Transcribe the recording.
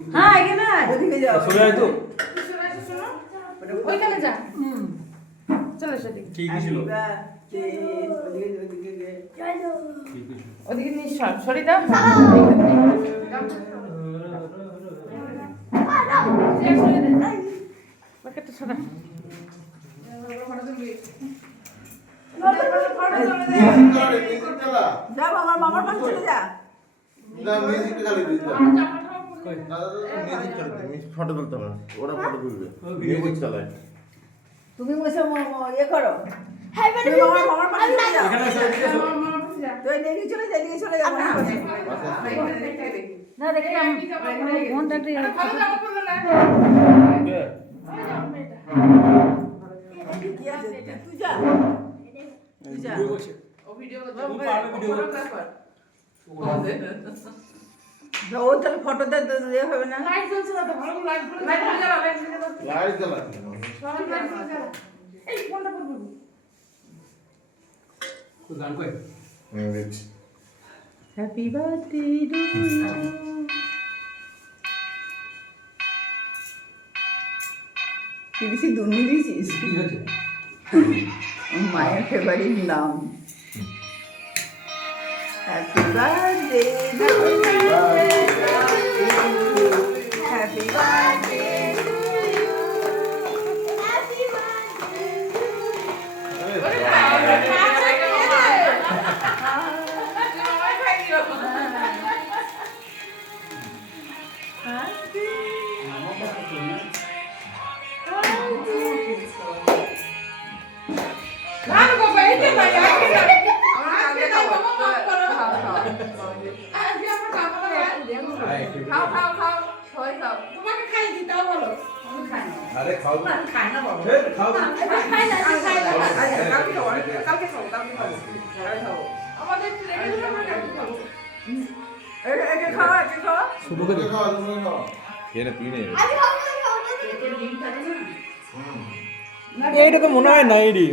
হ্যাঁ এখানে ওদিকে যাও চলে আয় তো ওইখানে যা চলো সেদিকে কি কি ছিল ওদিকে নিয়ে সরি দাও বাকেটটা সরা যা আমার মামার পাশে চলে যা না মিউজিকটা চালিয়ে দিই না মিউজিক চালিয়ে দিই ফটো তুলতে হবে ওরা ফটো তুলবে মিউজিক চালায় তুমি বসে ইয়ে করো তুমি মামার পাশে চলে যাও এখানে এসে এদিকে এসো। তুই এদিকে চলে যা এদিকে চলে যা না দেখি ফোনটা একটু কি আছে তুই যা তুই যা ভিডিও করছে তুমি পারবে ভিডিও করতে ও তাহলে ফটো দিয়ে হবে না লাইট জ্বলছে না তো ভালো লাইট লাইট জ্বালা এই ফোনটা করব তো গান কই দিচ্ছি হ্যাপি বার্থডে টু ইউ তুই বেশি দুনু দিয়েছিস কি হয়েছে মায়ের ফেভারিট নাম হ্যাপি বার্থডে হ্যাপি বার্থডে আরে খাও খাও শুভকে দে খাও খাও এনে তুই নে এইটা তো মনে হয় নাই রে